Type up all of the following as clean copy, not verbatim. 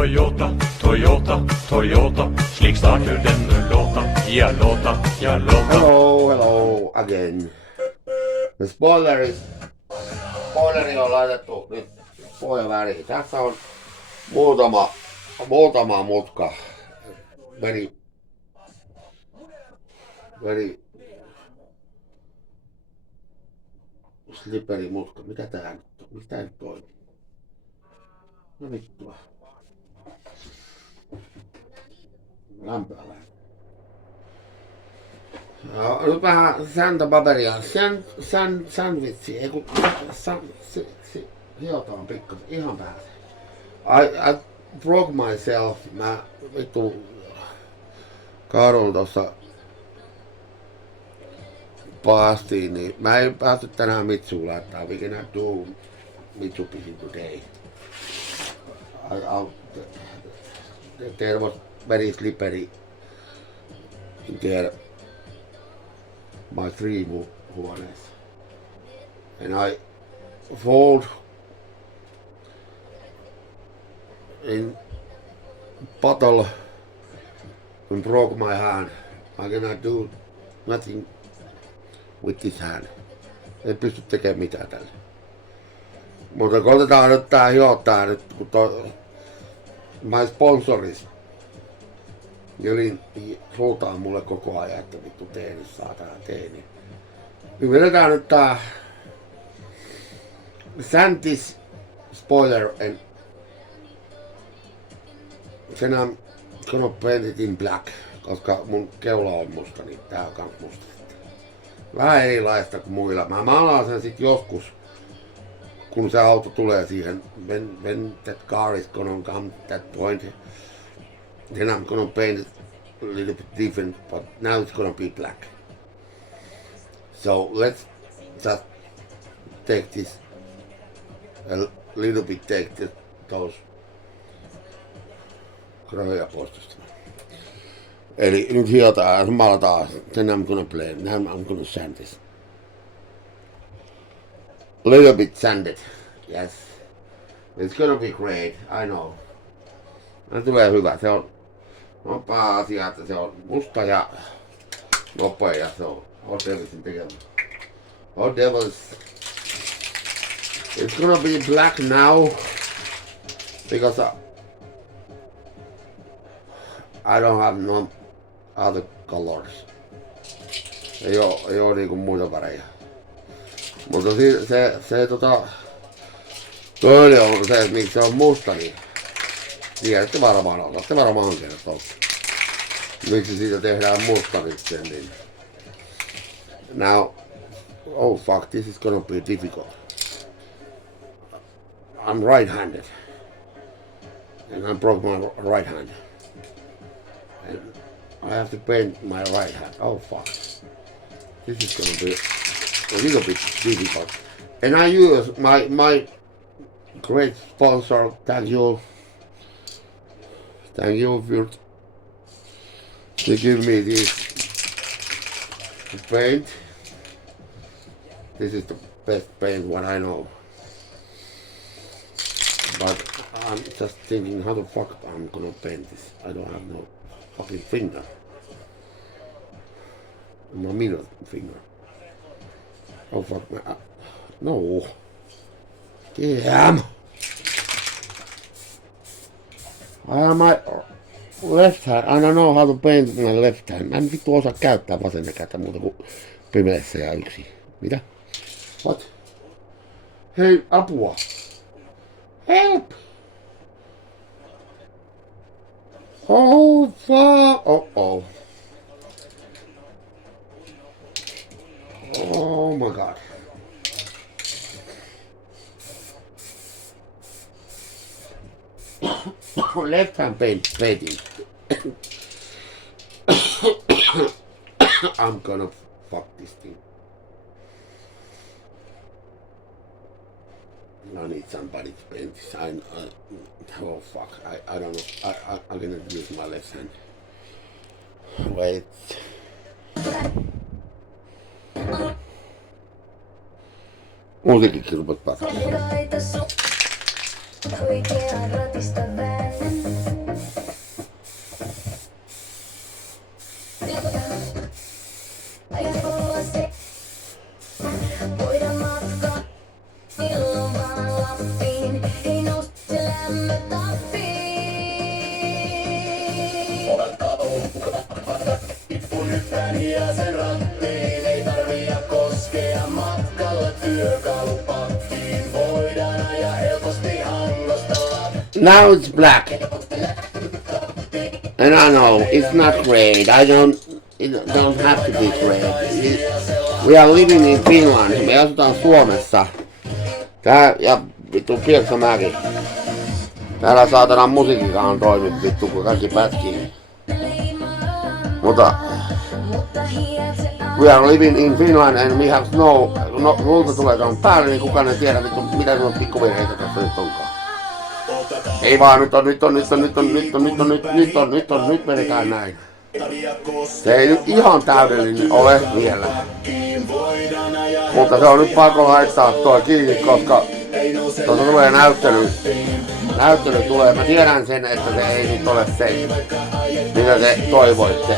Toyota, Toyota, Toyota. Slik starter denne låta. Ja, låta, ja, låta. Hello again. The spoileri on laitettu nyt pohjaväriin. Tässä on muutama mutka. Very slippery mutka. Mitä tää nyt on? Mistä tää nyt toimii? No vittua. Lämpöä vähän. No, nyt vähän säntäpaperia. Sandwichi. Ei kun hiotaan pikkasen. Ihan päälle. I broke myself. Mä vittu kaadun tossa paastiin, niin mä en päästy tänään Mitsuun laittaa. We cannot do Mitsubishi today. There was very slippery in there. My three huoneessa. And I fall in puddle and broke my hand. I cannot do nothing with this hand. En pysty tekemään mitään tällä. Mutta koitetaan nyt tää hiottaa nyt, kun my sponsoris huutaa mulle koko ajan, että vittu tee nyt saatana tee. Niin vedetään nyt tää Santis spoiler and sen I'm gonna paint it in black, koska mun keula on musta, niin tää on kans musta. Vähän erilaista kuin muilla. Mä maalaan sen sit joskus, kun se auto tulee siihen. When that car is gonna come that point, then I'm gonna paint it a little bit different, but now it's gonna be black. So let's just take this a little bit, those rahoja pois tästä. Eli nyt hiotaan, maalataan, then I'm gonna play, now I'm gonna sand this. A little bit sanded, yes. It's gonna be great, I know. Se tulee hyvä, se on pääasia, että se on musta ja nopea ja se on Hot Devilsin tekemä. Hot Devils. It's gonna be black now because I don't have no other colors. Ei oo niinku muita värejä. Mutta se toinen on se, että miksi se on musta, niin tiedätte varmaan, otatte varmaan kertoa. Miksi siitä tehdään musta nyt sen, niin. Now, oh fuck, this is gonna be difficult. I'm right-handed. And I broke my right hand. And I have to paint my right hand. Oh fuck. This is gonna be a little bit difficult. And I use my great sponsor, thank you for to give me this paint. This is the best paint what I know. But I'm just thinking how the fuck I'm gonna paint this. I don't have no fucking finger. My middle finger. Oh fuck, no. Damn. My left hand. I don't know how to paint my left hand. Mä en vittu osaa käyttää vasenta kättä muuta kuin pimeässä ja yksi. Mitä? What? Hei, apua. Help! Oh fuck! Oh. Oh my god. Left hand painting. I'm gonna fuck this thing. I need somebody to paint this. Oh fuck! I don't know. I'm gonna use my left hand. Wait. Musiikki kirput paskaa. Oikeaan ratista väännän. Ajat olla se. Voida matkaa. Milloin vaan Lappiin. Ei nousta se lämmö tappiin. Olen kaukana. Tippun hyppään hiasen rattiin. Ei tarvii koskea matkalla työkalupakkiin. Voidaan ajaa helposti Hangosta Lappiin. Now it's black. And I know it's not great. It don't have to be great. We are living in Finland. Me asutaan Suomessa. Tää ja vittu Pieksämäki. Täällä saatana musiikkikaan toimi vittu kun kaikki pätkii. Mutta we are living in Finland and we have snow. No, lunta tulee tuon päälle, niin kukaan ei tiedä vittu mitä nuo pikkuvirheitä tässä nyt onkaan. Ei vaan nyt vedetään näin. Se ei nyt ihan täydellinen ole vielä. Mutta se on nyt pakko laittaa tuo kiinni, koska tuossa tulee näyttely. Näyttely tulee. Mä tiedän sen, että se ei nyt ole se, mitä te toivoitte.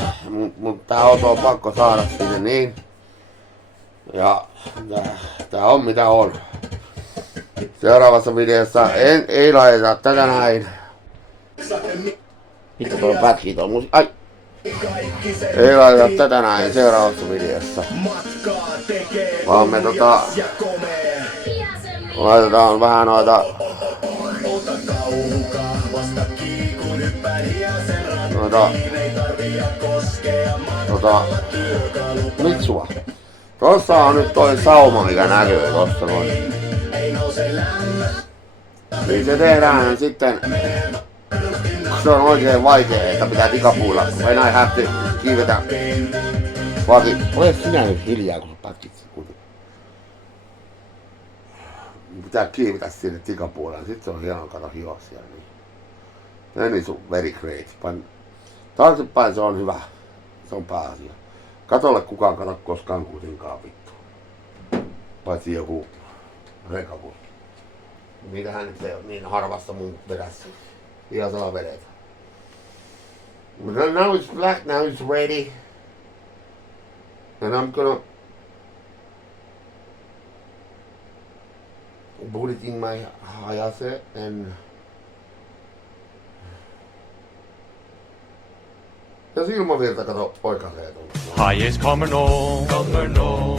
Mutta tää auto on pakko saada sinne niin. Ja tää on mitä on. Seuraavassa videossa ei laiteta tätä näin. Mitä tuo pätkii tuo musiikki? Ai! Ei laiteta tätä näin seuraavassa videossa. Vaan me laitetaan vähän noita mitsua. Tossa on nyt toi sauma mikä näkyy tossa noin. Niin se tehdään sitten. Se on oikein vaikea, että pitää tikapuilla. When I have to kiivetä. Ole sinä nyt hiljaa kun sä pätkit kuitenkin. Pitää kiivetä sinne tikapuolelle. Sitten se on hienoa kato hioa siellä. Niin. Then is very great. Taaksepäin se on hyvä. Se on pääasia. Katolle kukaan kato koskaan kuitenkaan vittu. Paitsi joku rekaku. Mitähän nyt ei ole niin harvassa mun perässä. Ihan saa vedetä. Now it's black, now it's ready. And I'm gonna put it in my Hayase and ja silmavirta kato oikaisee tuonne. Hayes kommer nå.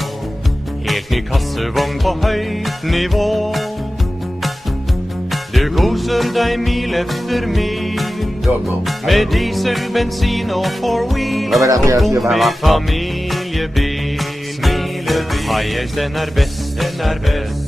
Helt ny kassevogn på høyt nivå. Du koser deg mil efter mil. Med diesel, bensin og four-wheel. Og bom i familiebil. Hayes den er best.